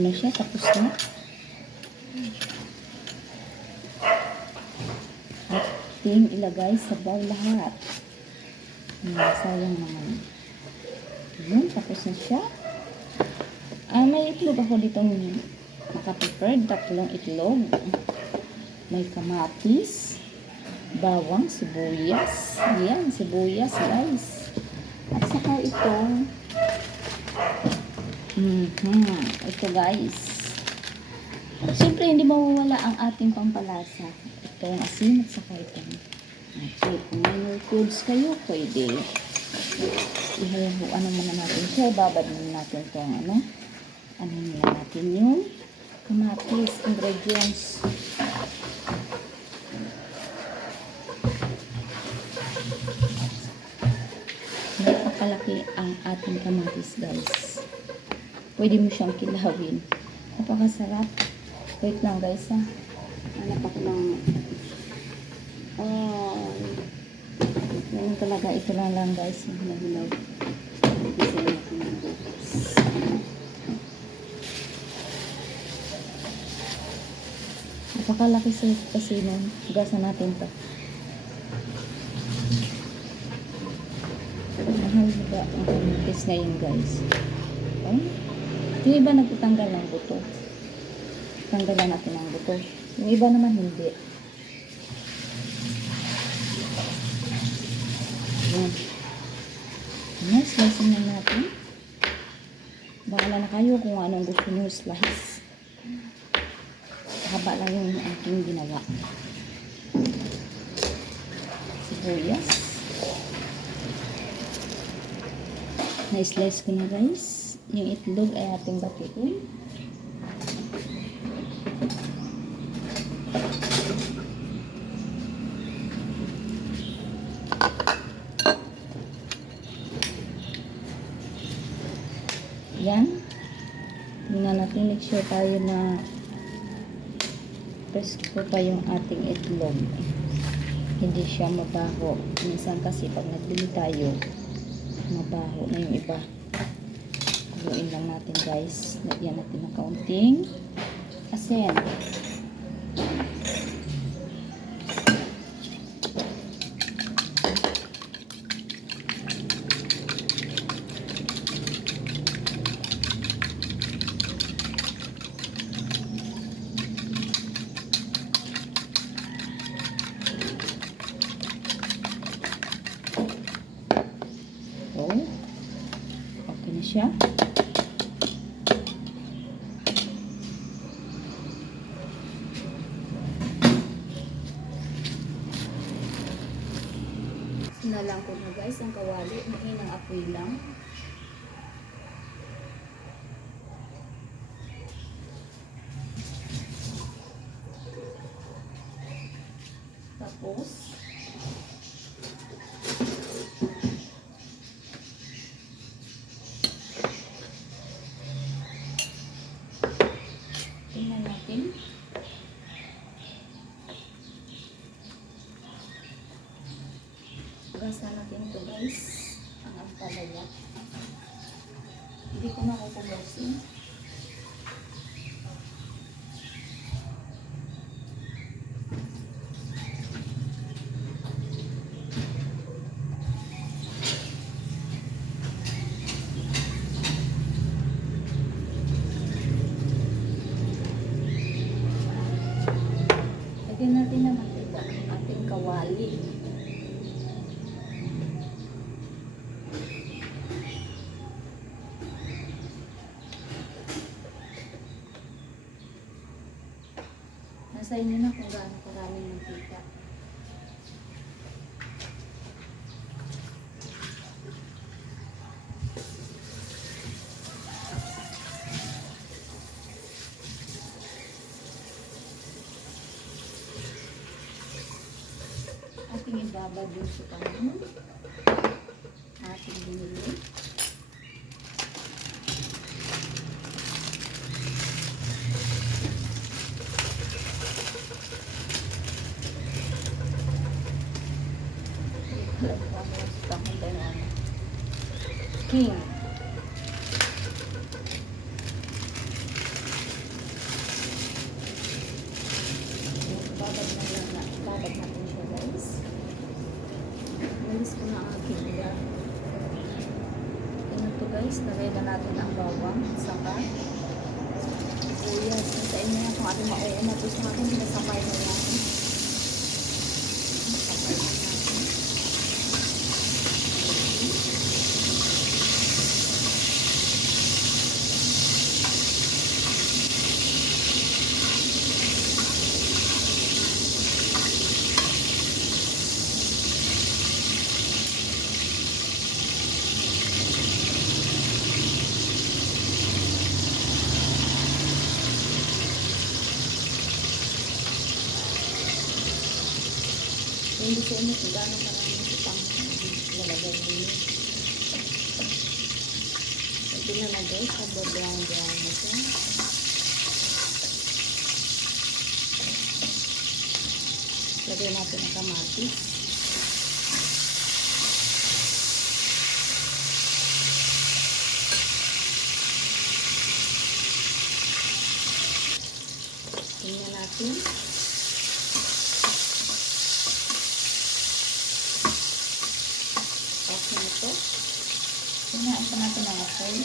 na siya. Tapos na. Ating ilagay sa bowl lahat. Hmm, sayang naman. Yun, tapos na siya. Ah, may itlog ako ditong nakaprepared. Tatlong itlog. May kamatis. Bawang, sibuyas. Yan, sibuyas, guys. At saka ito. Mhm. Ito, guys. Siyempre, hindi mawawala ang ating pampalasa. Ito ang asin at saka ito. Okay, kung no foods kayo, pwede. Ihayaho, ano muna natin siya. Ibabad muna natin itong ano. Ano muna natin yung kamatis, ingredients. Napakalaki ang ating kamatis, guys. Pwede mo siyang kilawin. Napakasarap. Wait lang, guys, ha. Hanap ako ng... Oh, talaga. Ito lang lang, guys. Yung hilaw Isa natin ng bukas. Napakalaki sa kasi nun. Hugasan natin to. Mahal ba ang kamitis ngayon, guys? Oh? Yung iba nagtatanggal ng buto. Tanggalan natin ang buto. Yung iba naman hindi. Yan. Yan, slice na natin. Bahala na kayo kung anong gusto nyo slice. Haba lang yung aking ginawa. Sibuyas. Na-slice ko na guys. Yung itlog ay ating batiin. Yan. Tingnan natin, make sure tayo na presko pa yung ating itlog. Hindi siya mabaho. Minsan kasi pag nagbili tayo, mabaho na yung iba. Kuluin lang natin guys. Lagyan natin ng kaunting asin. So, okay na. Sinalang ko na guys ang kawali. Mahinang apoy lang. Tapos, tingnan natin. Gasa natin ito guys. Ang ampalaya. Hindi ko makukulosin. Lagyan natin ng mantika ang ating kawali. Nasa inyo na kung gaano karaming mantika. ating ibabad yung sa panahon. Ating binili. King. Babad na lang na. Babad natin siya guys. Nalis ko na ang aking uga. Ano to guys, lagay na natin ang bawang, saka sibuyas. Sa inyo yan kung ano mauuna na to sa akin, pinasakay na yan. Sakay na natin. Hindi sa inyo kung gaano marami itang lalagay ninyo. Ito na na guys, nagbo-brown brown na siya. Lagay natin ang kamatis. Tingnan natin. Okay na to. Tingnan pa natin ang apoy.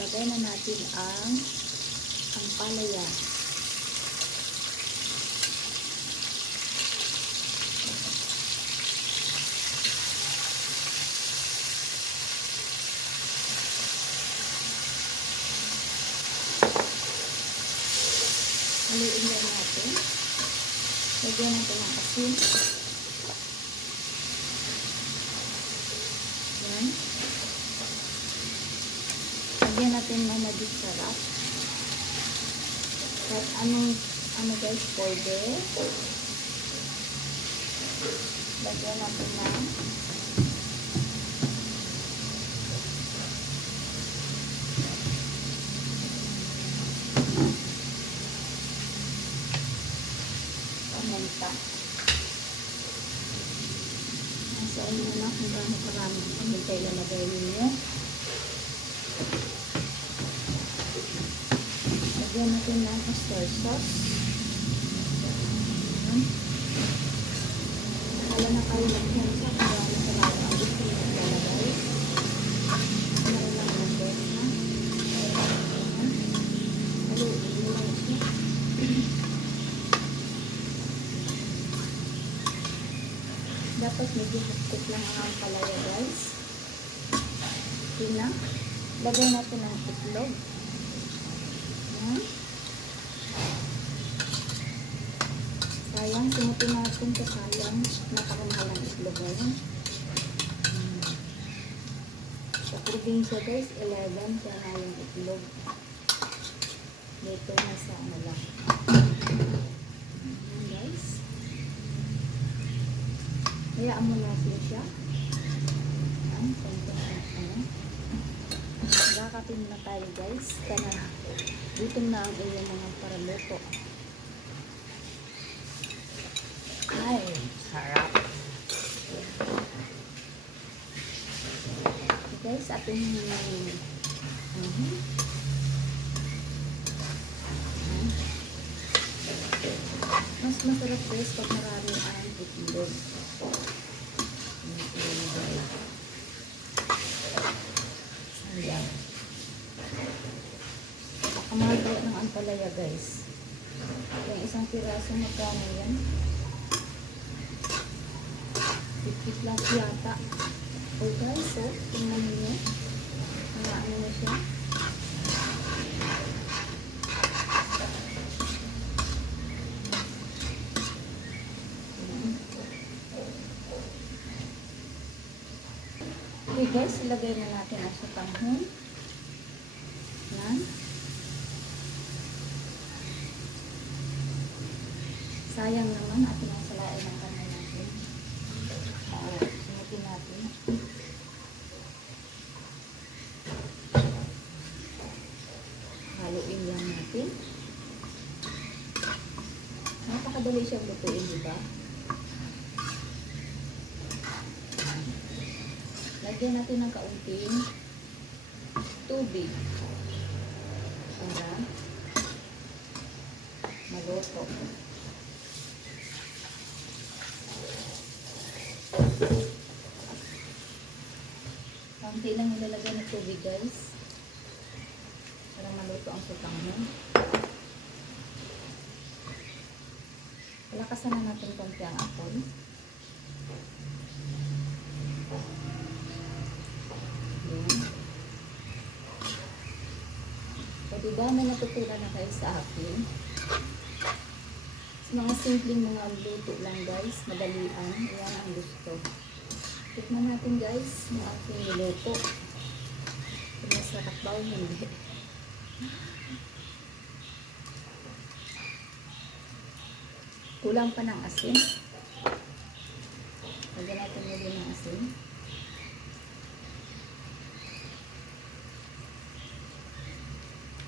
Lagay na natin ang ang palaya. Haluin lang natin. Lagyan natin ng asin. Yan. Lagyan magic sarap. Kahit anong, ano guys, pwede. Lagyan natin ng paminta. Nasa inyo na kung gaano karami paminta ilalagay ninyo. Lagyan natin ng oyster sauce. Ayan. Hala na kayo magpiyansa kung gaano karami ang gusto nyo ilalagay. Ano rin lang na. Ayan. Haluin nyo lang siya. Dapat medyo hukot lang ang palaya guys. Tina. Lagay natin ang itlog. Yan. Sayang, simutin natin sa sayang. Napakamahal ang itlog ngayon. Hmm. Sa probinsya guys, 11 kaya nga yung itlog. Dito na sa ano lang. Guys. Hayaan mo natin siya. Na ano. Nakakatin na tayo guys. Kana gutom na ang iyong mga paraluto. Ay, sarap. Guys, ating Mhm. Ayan. Mas masarap guys pag marami ang itlog. Sayang. Nakamahal po ng ampalaya guys. Yung isang piraso magkano yan? 50 plus yata. Oh guys, so, tingnan niyo. Mga ano na siya. Okay guys, ilagay na natin ang sa panghon. Yan. Sayang naman ating ang salain ng kamay natin. Uh, sinutin natin. Haluin lang natin. Napakadali siyang lutuin, di ba? Lagyan natin ng kaunting tubig para malot Kaunti lang ilalagay ng tubig guys. Para maluto ang sutang mo. Palakasan na natin konti ang apol. Yan. O diba, may natutunan na kayo sa akin. Mga simpleng mga luto lang guys, madalian, yan ang gusto. Tikman natin guys, yung aking niluto. Kung masarap ba o hindi. Kulang pa ng asin. Lagyan natin ulit ng asin.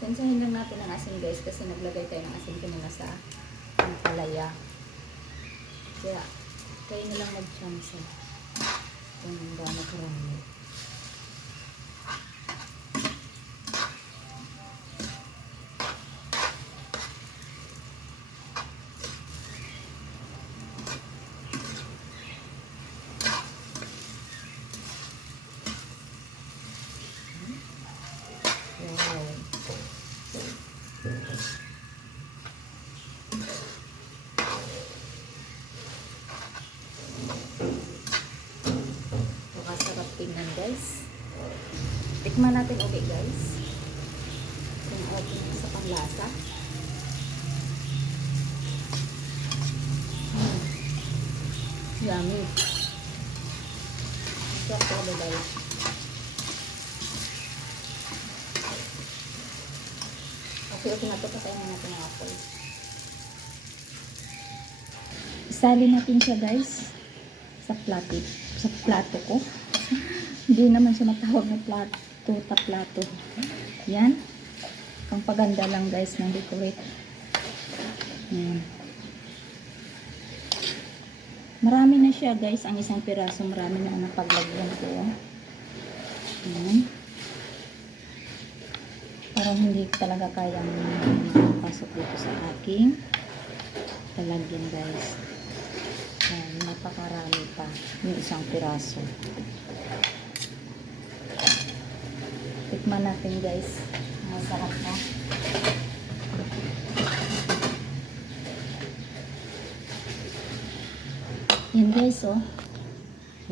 Kansahin lang natin ang asin guys kasi naglagay tayo ng asin kanina sa palaya. Kaya kayo na lang mag-chance kung gaano karami. Wow. Makasarap tingnan guys. Tikman natin okay guys. Kung okay sa panglasa. Hmm. Yummy. Sarap talaga guys. Okay, okay na to. Patayin na natin ang apple. Isali natin siya guys sa plato, sa plato ko. Hindi naman siya matawag na plato, ta plato. Yan. Pang paganda lang guys ng decorate. Yan. Marami na siya guys, ang isang piraso. Marami na ang napaglagyan ko. Yan. Parang hindi talaga kayang pasok dito sa aking talagyan guys. Ayan, napakarami pa yung isang piraso. Tikman natin guys. Masarap na. Yan guys oh.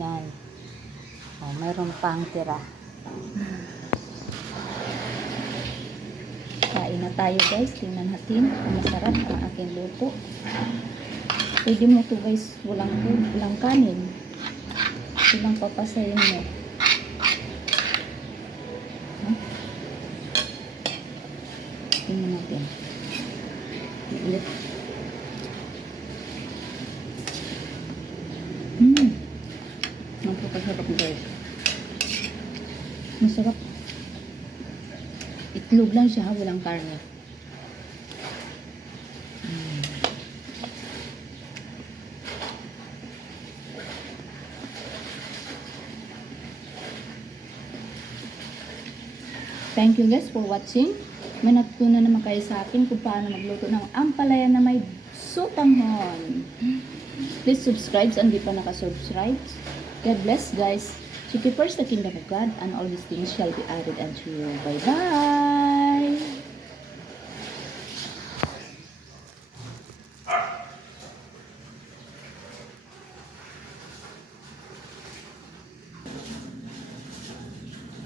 Yan. Oh, mayroon pang tira. Kain na tayo guys. Tingnan natin kung masarap ang aking luto. Pwede mo to guys, walang walang kanin. Silang papasayin mo. Huh? Tingnan natin. Ulit. Hmm. Napakasarap guys. Masarap. Itlog lang siya, walang karne. Mm. Thank you guys for watching. May natutunan naman kayo sa akin kung paano magluto ng ampalaya na may sutanghon. Please subscribe kung hindi pa nakasubscribe. God bless guys. Seek first the kingdom of God and all these things shall be added unto you. Bye-bye!